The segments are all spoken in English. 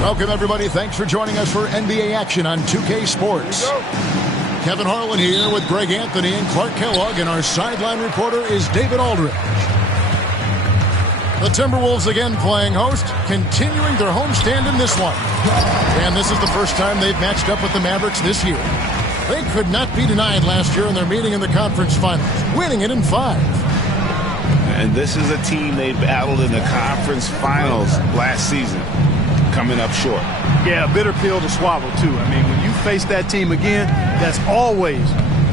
Welcome, everybody. Thanks for joining us for NBA action on 2K Sports. Kevin Harlan here with Greg Anthony and Clark Kellogg, and our sideline reporter is David Aldridge. The Timberwolves again playing host, continuing their homestand in this one. And this is the first time they've matched up with the Mavericks this year. They could not be denied last year in their meeting in the conference finals, winning it in 5. And this is a team they battled in the conference finals last season, coming up short. Yeah, a bitter pill to swallow, too. I mean, when you face that team again, that's always,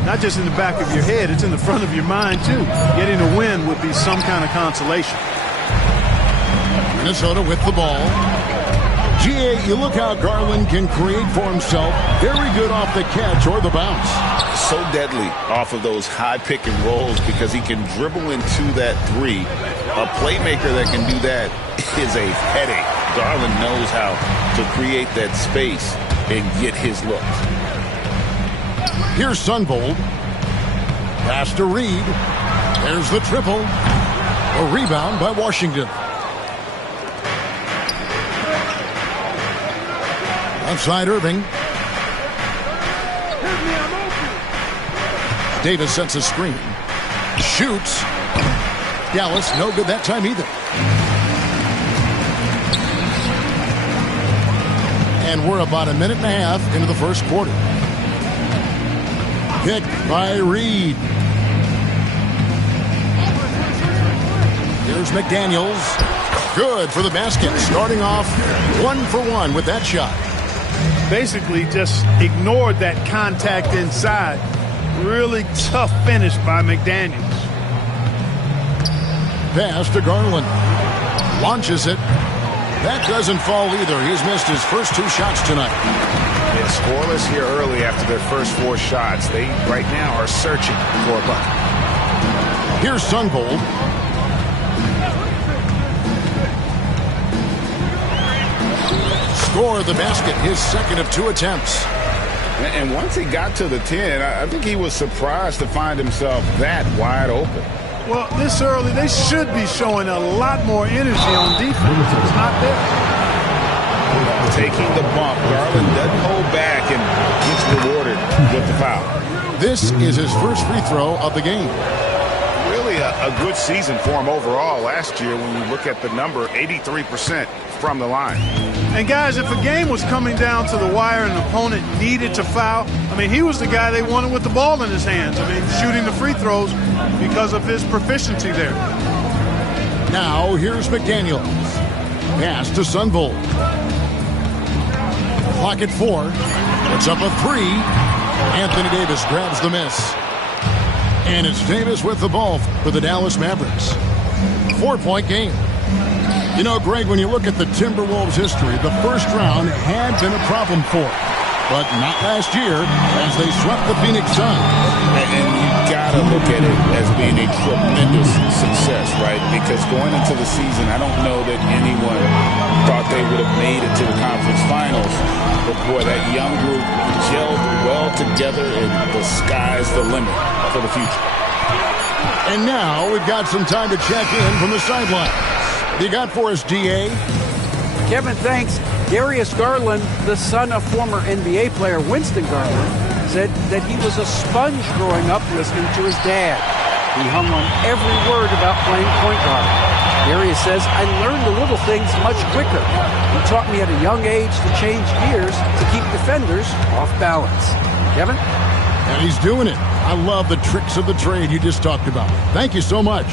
not just in the back of your head, it's in the front of your mind, too. Getting a win would be some kind of consolation. Minnesota with the ball. GA, you look how Garland can create for himself. Very good off the catch or the bounce. So deadly off of those high pick and rolls because he can dribble into that three. A playmaker that can do that is a headache. Garland knows how to create that space and get his look. Here's Sunvold. Pass to Reed. There's the triple. A rebound by Washington. Outside Irving. Davis sets a screen. Shoots. Dallas, no good that time either. And we're about a minute and a half into the first quarter. Picked by Reed. Here's McDaniels. Good for the basket. Starting off 1 for 1 with that shot. Basically just ignored that contact inside. Really tough finish by McDaniels. Pass to Garland. Launches it. That doesn't fall either. He's missed his first 2 shots tonight. Yeah, scoreless here early after their first 4 shots. They right now are searching for a bucket. Here's Sunvold. Score the basket, his second of 2 attempts. And once he got to the 10, I think he was surprised to find himself that wide open. Well, this early, they should be showing a lot more energy on defense. It's not there. Taking the bump, Garland doesn't hold back and gets rewarded with the foul. This is his first free throw of the game. Really a good season for him overall last year when you look at the number, 83% from the line. And guys, if a game was coming down to the wire and an opponent needed to foul, I mean, he was the guy they wanted with the ball in his hands. I mean, shooting the free throws because of his proficiency there. Now, here's McDaniels. Pass to Sunvold. Clock at 4. It's up a 3. Anthony Davis grabs the miss. And it's Davis with the ball for the Dallas Mavericks. 4-point game. You know, Greg, when you look at the Timberwolves' history, the first round had been a problem for them. But not last year, as they swept the Phoenix Suns. And you got to look at it as being a tremendous success, right? Because going into the season, I don't know that anyone thought they would have made it to the conference finals. But, boy, that young group gelled well together, and the sky's the limit for the future. And now we've got some time to check in from the sideline. You got for us, DA? Kevin, thanks. Darius Garland, the son of former NBA player Winston Garland, said that he was a sponge growing up listening to his dad. He hung on every word about playing point guard. Darius says, I learned the little things much quicker. He taught me at a young age to change gears to keep defenders off balance. Kevin? And he's doing it. I love the tricks of the trade you just talked about. Thank you so much.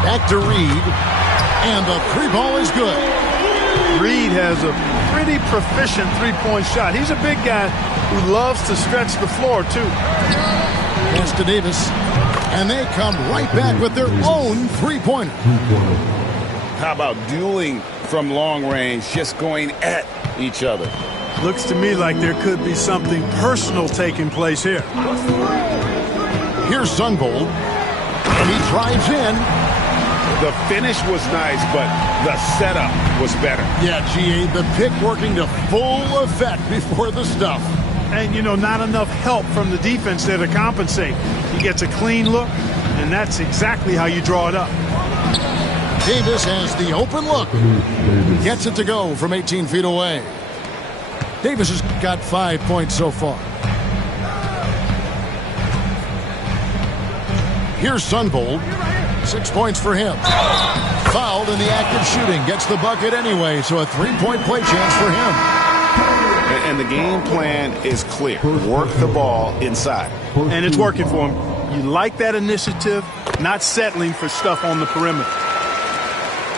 Back to Reed. And the 3 ball is good. Reed has a pretty proficient three-point shot. He's a big guy who loves to stretch the floor, too. Pass to Davis. And they come right back with their own three-pointer. How about dueling from long range, just going at each other? Looks to me like there could be something personal taking place here. Here's Sunvold. And he drives in. The finish was nice, but the setup was better. Yeah, GA, the pick working to full effect before the stuff. And, you know, not enough help from the defense there to compensate. He gets a clean look, and that's exactly how you draw it up. Davis has the open look. Gets it to go from 18 feet away. Davis has got 5 points so far. Here's Sunvold. 6 points for him. Fouled in the act of shooting. Gets the bucket anyway, so a 3-point play chance for him. And the game plan is clear. Work the ball inside. And it's working for him. You like that initiative, not settling for stuff on the perimeter.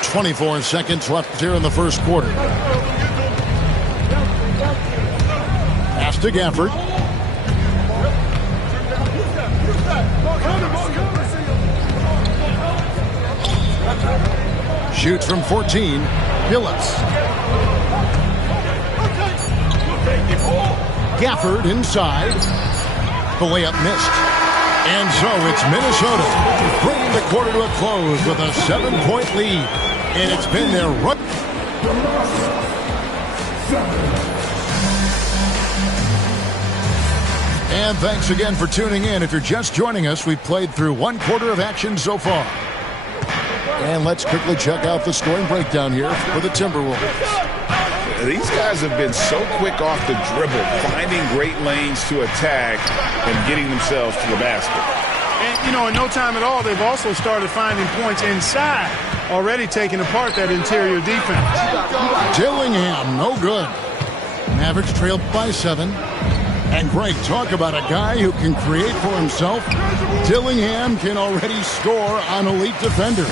24 seconds left here in the first quarter. Pass to Gafford. Shoots from 14. Billups. Gafford inside. The layup missed. And so it's Minnesota bringing the quarter to a close with a 7-point lead. And it's been their run. And thanks again for tuning in. If you're just joining us, we've played through 1 quarter of action so far. And let's quickly check out the scoring breakdown here for the Timberwolves. These guys have been so quick off the dribble, finding great lanes to attack and getting themselves to the basket. And, you know, in no time at all, they've also started finding points inside, already taking apart that interior defense. Dillingham, no good. Mavericks trailed by 7. And Greg, talk about a guy who can create for himself. Dillingham can already score on elite defenders.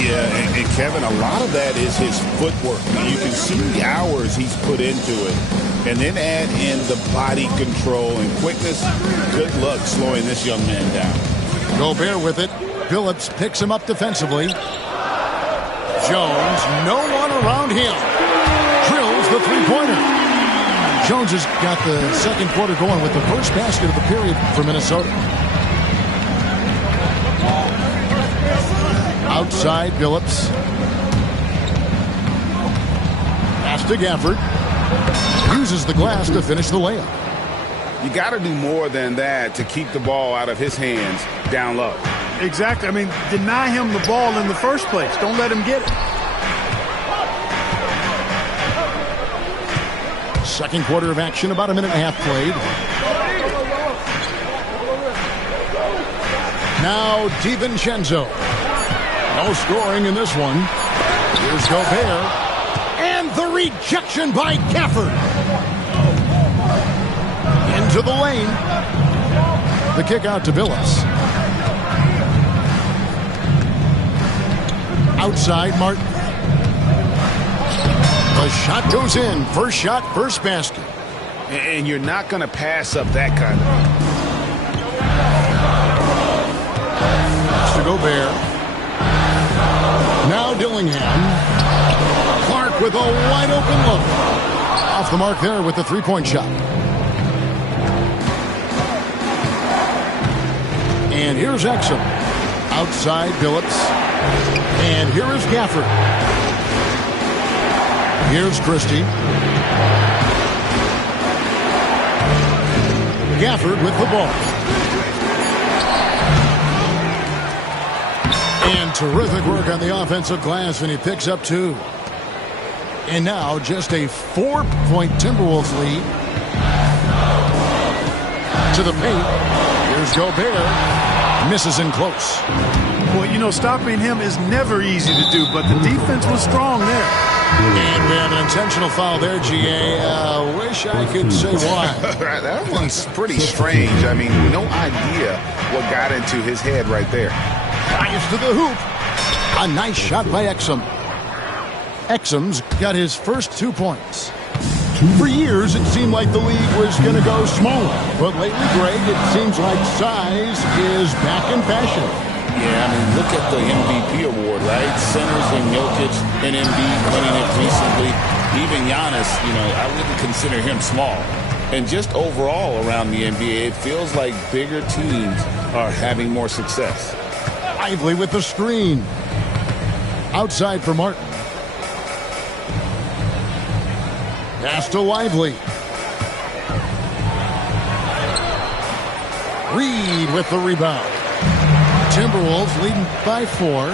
Yeah, and Kevin, a lot of that is his footwork. You can see the hours he's put into it. And then add in the body control and quickness. Good luck slowing this young man down. Gobert with it. Billups picks him up defensively. Jones, no one around him. Drills the three-pointer. Jones has got the second quarter going with the first basket of the period for Minnesota. Outside, Billups. Pass to Gafford. Uses the glass to finish the layup. You got to do more than that to keep the ball out of his hands down low. Exactly. I mean, deny him the ball in the first place. Don't let him get it. Second quarter of action, about a minute and a half played. Now DiVincenzo. No scoring in this one. Here's Gobert. And the rejection by Gafford. Into the lane. The kick out to Billups. Outside, Martin. The shot goes in. First shot, first basket. And you're not going to pass up that kind of thing. To Gobert. Now Dillingham. Clark with a wide open look. Off the mark there with the three-point shot. And here's Exum. Outside, Billups. And here is Gafford. Here's Christie. Gafford with the ball. And terrific work on the offensive glass, and he picks up 2. And now just a 4-point Timberwolves lead. To the paint. Here's Gobert. Misses in close. Well, you know, stopping him is never easy to do, but the defense was strong there. And we have an intentional foul there, GA. Wish I could say why. That one's pretty strange. I mean, no idea what got into his head right there. Drives to the hoop. A nice shot by Exum. Exum's got his first 2 points. For years, it seemed like the league was going to go smaller. But lately, Greg, it seems like size is back in fashion. Yeah, I mean, look at the MVP award, right? Centers and Jokic and Embiid winning it recently. Even Giannis, you know, I wouldn't consider him small. And just overall around the NBA, it feels like bigger teams are having more success. Lively with the screen. Outside for Martin. Pass to Lively. Reed with the rebound. Timberwolves leading by 4.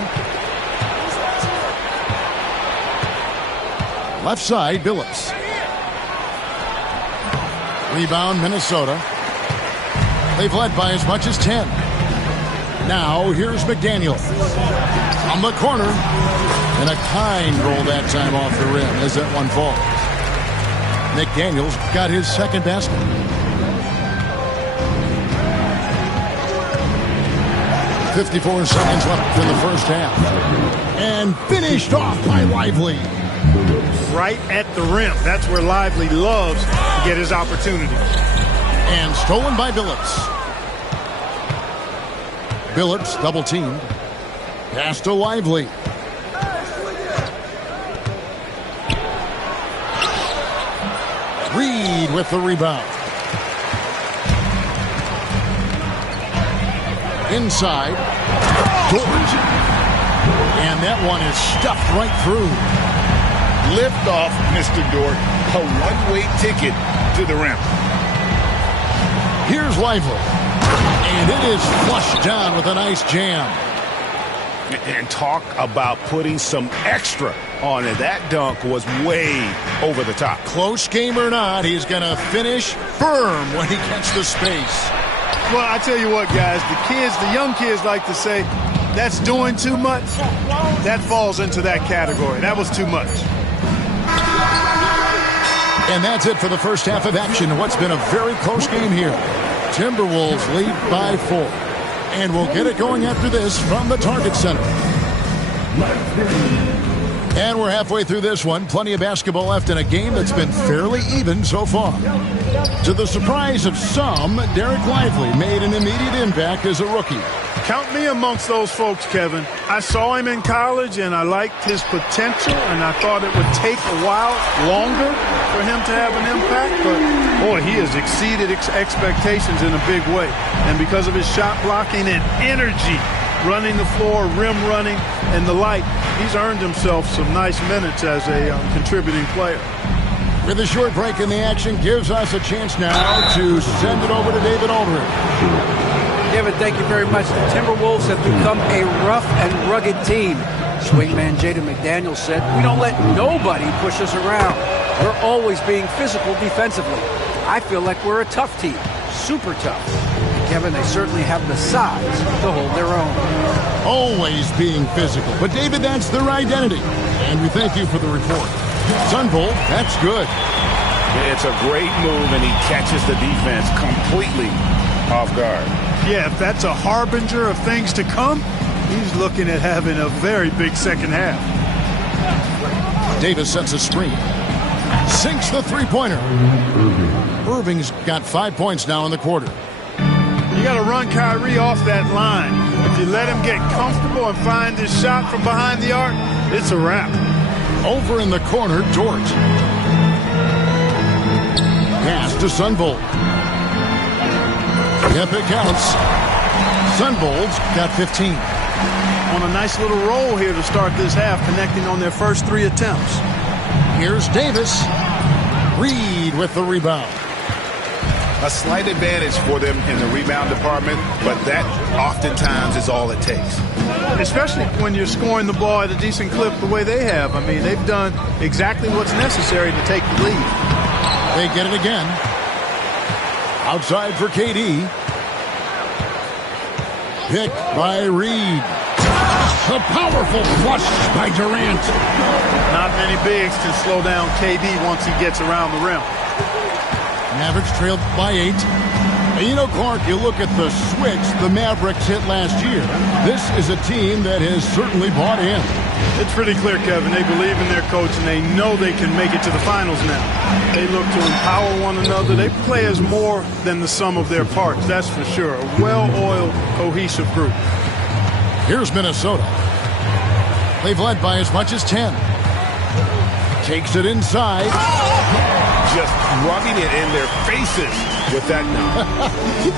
Left side, Billups. Rebound, Minnesota. They've led by as much as 10. Now, here's McDaniel. On the corner. And a kind roll that time off the rim as that one falls. McDaniel's got his second basket. .54 seconds left in the first half. And finished off by Lively. Right at the rim. That's where Lively loves to get his opportunity. And stolen by Billups. Billups double teamed. Pass to Lively. Reed with the rebound. Inside. Dort. And that one is stuffed right through. Lift off, Mr. Dort. A one-way ticket to the rim. Here's Lively. And it is flushed down with a nice jam. And talk about putting some extra on it. That dunk was way over the top. Close game or not, he's going to finish firm when he gets the space. Well, I tell you what, guys, the young kids like to say, that's doing too much. That falls into that category. That was too much. And that's it for the first half of action. What's been a very close game here. Timberwolves lead by 4. And we'll get it going after this from the Target Center. And we're halfway through this one. Plenty of basketball left in a game that's been fairly even so far. To the surprise of some, Derek Lively made an immediate impact as a rookie. Count me amongst those folks, Kevin. I saw him in college, and I liked his potential, and I thought it would take a while longer for him to have an impact. But, boy, he has exceeded expectations in a big way. And because of his shot blocking and energy, running the floor, rim running, and the like, he's earned himself some nice minutes as a contributing player. With a short break in the action, gives us a chance now to send it over to David Aldridge. David, thank you very much. The Timberwolves have become a rough and rugged team. Swingman Jaden McDaniels said, we don't let nobody push us around. We're always being physical defensively. I feel like we're a tough team, super tough. And Kevin, they certainly have the size to hold their own. Always being physical. But, David, that's their identity. And we thank you for the report. Sunvolt, that's good. It's a great move, and he catches the defense completely off guard. Yeah, if that's a harbinger of things to come, he's looking at having a very big second half. Davis sets a screen. Sinks the three-pointer. Irving's got 5 points now in the quarter. You got to run Kyrie off that line. If you let him get comfortable and find his shot from behind the arc, it's a wrap. Over in the corner, Dort. Pass to Sunvolt. Yep, it counts. Sunvolt's got 15. On a nice little roll here to start this half, connecting on their first 3 attempts. Here's Davis. Reed with the rebound. A slight advantage for them in the rebound department, but that oftentimes is all it takes. Especially when you're scoring the ball at a decent clip the way they have. I mean, they've done exactly what's necessary to take the lead. They get it again. Outside for KD. Picked by Reed. A powerful flush by Durant. Not many bigs can slow down KD once he gets around the rim. Mavericks trailed by 8. And you know, Clark, you look at the switch the Mavericks hit last year. This is a team that has certainly bought in. It's pretty clear, Kevin. They believe in their coach, and they know they can make it to the finals now. They look to empower one another. They play as more than the sum of their parts, that's for sure. A well-oiled, cohesive group. Here's Minnesota. They've led by as much as 10. Takes it inside. Just rubbing it in their faces with that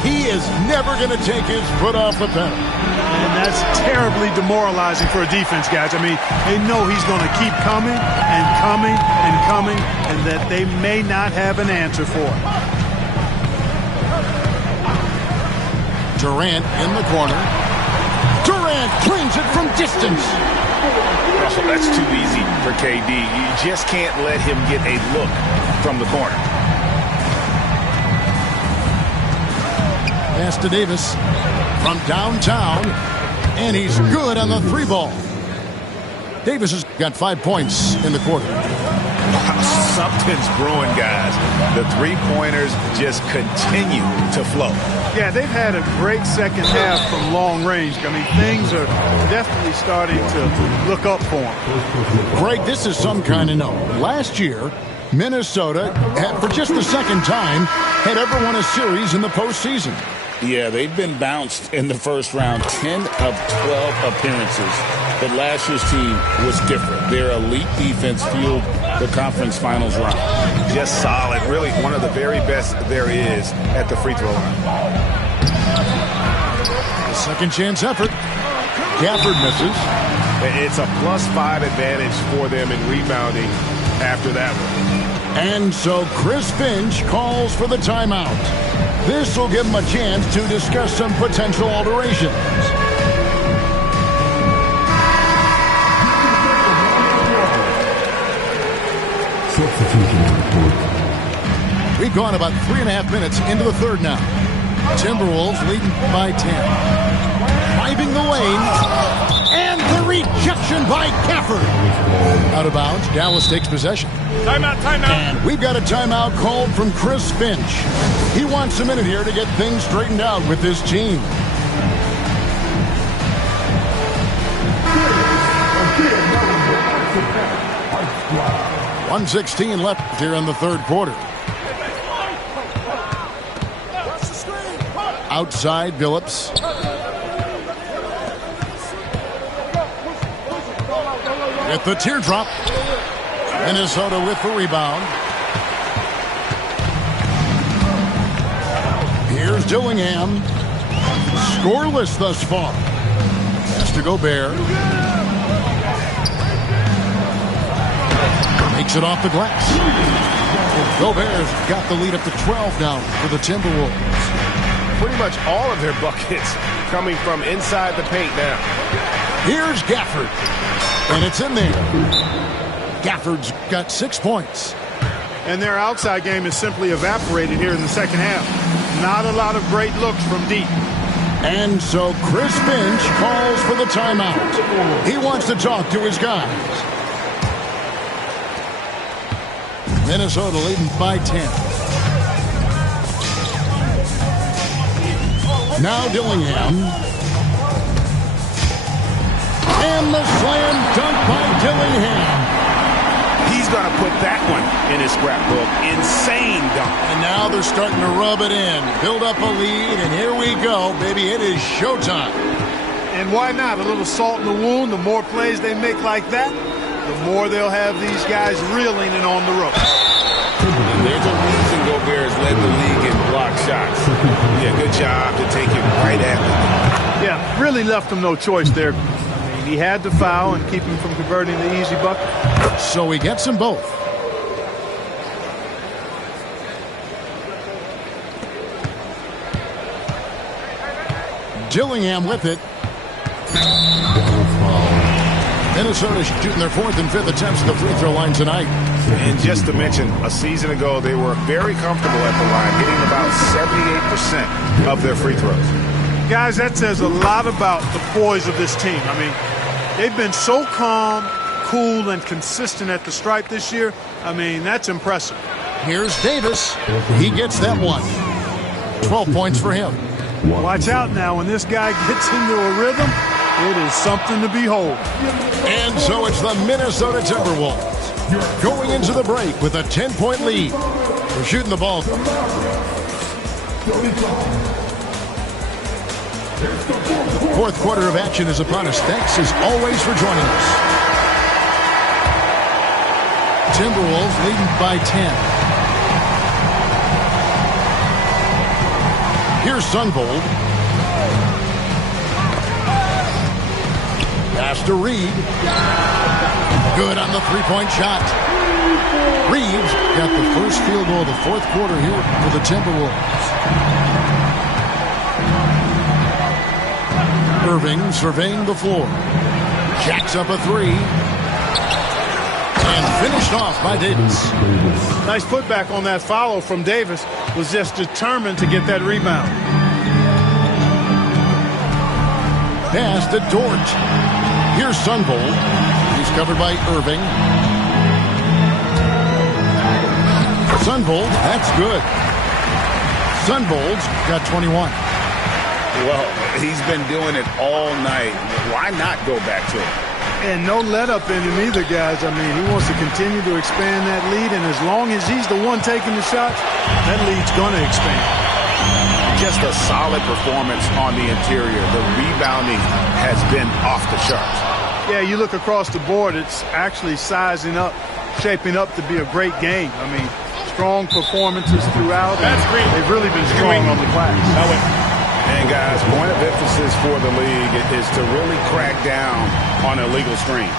He is never going to take his foot off the pedal. And that's terribly demoralizing for a defense, guys. I mean, they know he's going to keep coming and coming and coming, and that they may not have an answer for it. Durant in the corner. Durant cleans it from distance. Also, that's too easy for KD. You just can't let him get a look from the corner. Pass to Davis from downtown, and he's good on the three ball. Davis has got 5 points in the quarter. Something's brewing, guys. The three-pointers just continue to flow. Yeah, they've had a great second half from long range. I mean, things are definitely starting to look up for them. Greg, this is some kind of note. Last year, Minnesota, for just the second time, had ever won a series in the postseason. Yeah, they've been bounced in the first round, 10 of 12 appearances. But last year's team was different. Their elite defense fueled the conference finals run. Just solid. Really one of the very best there is at the free throw line. The second chance effort. Gafford misses. It's a +5 advantage for them in rebounding after that one. And so Chris Finch calls for the timeout. This will give him a chance to discuss some potential alterations. We've gone about 3.5 minutes into the third now. Timberwolves leading by 10. Driving the lane. And the rejection by Gafford. Out of bounds. Dallas takes possession. Timeout, timeout. And we've got a timeout called from Chris Finch. He wants a minute here to get things straightened out with his team. .116 left here in the third quarter. Outside Billups. With the teardrop. Minnesota with the rebound. Here's Dillingham. Scoreless thus far. Has to Gobert. Makes it off the glass. Gobert's got the lead up to 12 now for the Timberwolves. Pretty much all of their buckets coming from inside the paint now. Here's Gafford. And it's in there. Gafford's got 6 points. And their outside game is simply evaporated here in the second half. Not a lot of great looks from deep. And so Chris Finch calls for the timeout. He wants to talk to his guys. Minnesota leading by 10. Now Dillingham. And the slam dunk by Dillingham. He's going to put that one in his scrapbook. Insane dunk. And now they're starting to rub it in. Build up a lead, and here we go, baby. It is showtime. And why not? A little salt in the wound. The more plays they make like that, the more they'll have these guys reeling and on the ropes. And there's a reason Gobert has led the league in block shots. Yeah, good job to take him right at him. Yeah, really left him no choice there. I mean, he had to foul and keep him from converting the easy bucket. So he gets them both. Dillingham with it. Minnesota shooting their 4th and 5th attempts at the free throw line tonight. And just to mention, a season ago, they were very comfortable at the line, hitting about 78% of their free throws. Guys, that says a lot about the poise of this team. I mean, they've been so calm, cool, and consistent at the stripe this year. I mean, that's impressive. Here's Davis. He gets that one. 12 points for him. Watch out now. When this guy gets into a rhythm, it is something to behold. And so it's the Minnesota Timberwolves going into the break with a 10-point lead. They're shooting the ball. The fourth quarter of action is upon us. Thanks as always for joining us. Timberwolves leading by 10. Here's Sunvold. Pass to Reed. Good on the three-point shot. Reeves got the first field goal of the fourth quarter here for the Timberwolves. Irving surveying the floor. Jacks up a three. And finished off by Davis. Nice putback on that follow from Davis. Was just determined to get that rebound. Pass to Dort. Here's Sunvold. He's covered by Irving. Sunvold, that's good. Sunvold's got 21. Well, he's been doing it all night. Why not go back to it? And no let up in him either, guys. I mean, he wants to continue to expand that lead, and as long as he's the one taking the shots, that lead's going to expand. Just a solid performance on the interior. The rebounding has been off the charts. Yeah, you look across the board, it's actually sizing up, shaping up to be a great game. I mean, strong performances throughout. That's great. They've really been strong on the glass. And guys, point of emphasis for the league is to really crack down on illegal screens.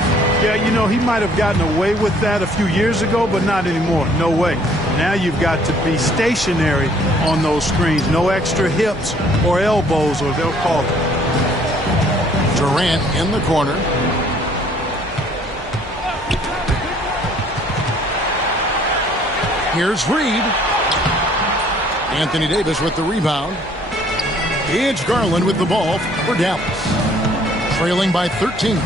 Yeah, you know, he might have gotten away with that a few years ago, but not anymore. No way. Now you've got to be stationary on those screens. No extra hips or elbows, or they'll call it. Durant in the corner. Here's Reed. Anthony Davis with the rebound. It's Garland with the ball for Dallas. Trailing by 13.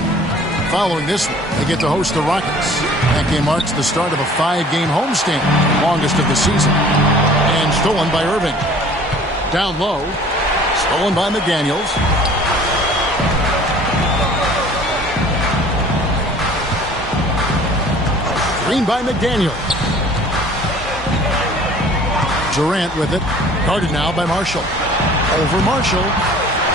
Following this, they get to host the Rockets. That game marks the start of a 5-game homestand, longest of the season. And stolen by Irving. Down low. Stolen by McDaniels. Screen by McDaniels. Durant with it. Guarded now by Marshall. Over Marshall.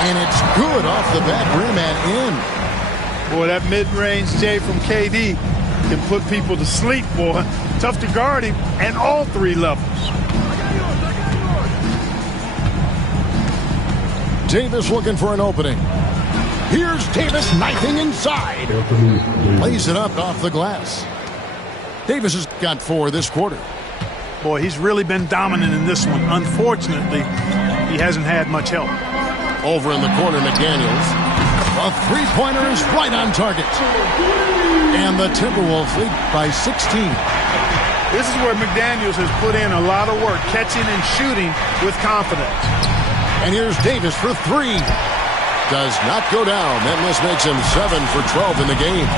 And it's good off the back rim and in. Boy, that mid-range J from KD can put people to sleep, boy. Tough to guard him at all three levels. Davis looking for an opening. Here's Davis knifing inside. Lays it up off the glass. Davis has got 4 this quarter. Boy, he's really been dominant in this one. Unfortunately, he hasn't had much help. Over in the corner, McDaniels. A three-pointer is right on target. And the Timberwolves lead by 16. This is where McDaniels has put in a lot of work, catching and shooting with confidence. And here's Davis for 3. Does not go down. That list makes him 7 for 12 in the game.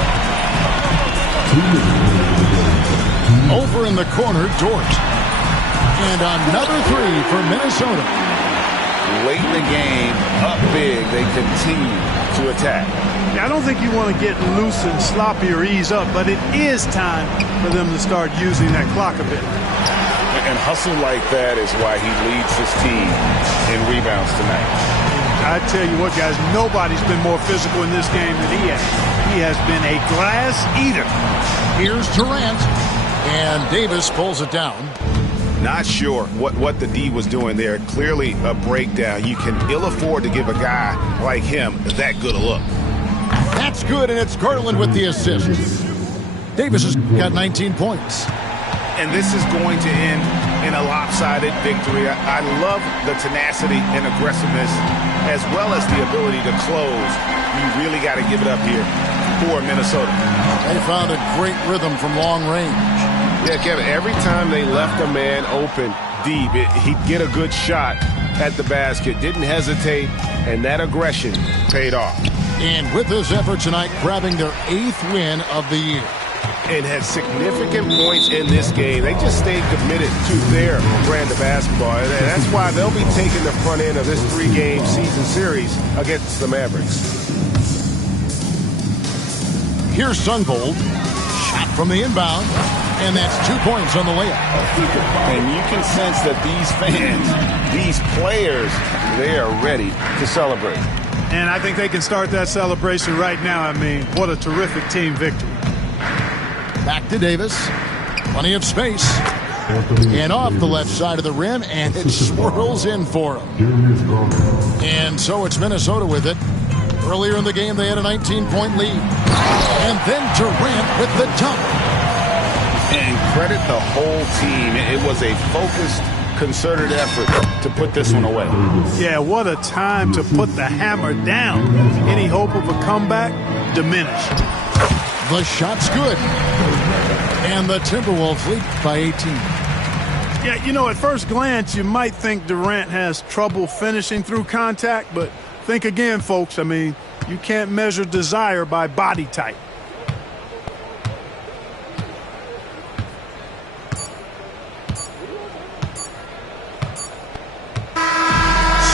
Over in the corner, Dort. And another 3 for Minnesota. Late in the game, up big, they continue to attack. I don't think you want to get loose and sloppy or ease up, but it is time for them to start using that clock a bit. And hustle like that is why he leads his team in rebounds tonight. I tell you what, guys, nobody's been more physical in this game than he has. He has been a glass eater. Here's Durant. And Davis pulls it down. Not sure what the D was doing there. Clearly a breakdown. You can ill afford to give a guy like him that good a look. That's good, and it's Garland with the assist. Davis has got 19 points. And this is going to end in a lopsided victory. I love the tenacity and aggressiveness as well as the ability to close. You really got to give it up here for Minnesota. They found a great rhythm from long range. Yeah, Kevin, every time they left a man open deep, he'd get a good shot at the basket. Didn't hesitate, and that aggression paid off. And with this effort tonight, grabbing their 8th win of the year. And had significant points in this game. They just stayed committed to their brand of basketball. And that's why they'll be taking the front end of this 3-game season series against the Mavericks. Here's Sunvold. Shot from the inbound. And that's 2 points on the layup. And you can sense that these fans, these players, they are ready to celebrate. And I think they can start that celebration right now. I mean, what a terrific team victory. Back to Davis. Plenty of space. And off the left side of the rim, and it swirls in for him. And so it's Minnesota with it. Earlier in the game, they had a 19-point lead. And then Durant with the dunk. And credit the whole team. It was a focused, concerted effort to put this one away. Yeah, what a time to put the hammer down. Any hope of a comeback diminished. The shot's good. And the Timberwolves lead by 18. Yeah, you know, at first glance, you might think Durant has trouble finishing through contact, but think again, folks. I mean, you can't measure desire by body type.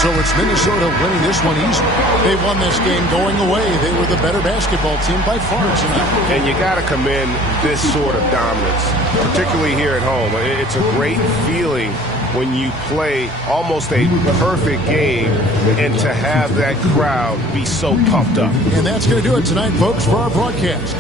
So it's Minnesota winning this one easily. They won this game going away. They were the better basketball team by far tonight. And you got to commend this sort of dominance, particularly here at home. It's a great feeling when you play almost a perfect game and to have that crowd be so pumped up. And that's going to do it tonight, folks, for our broadcast.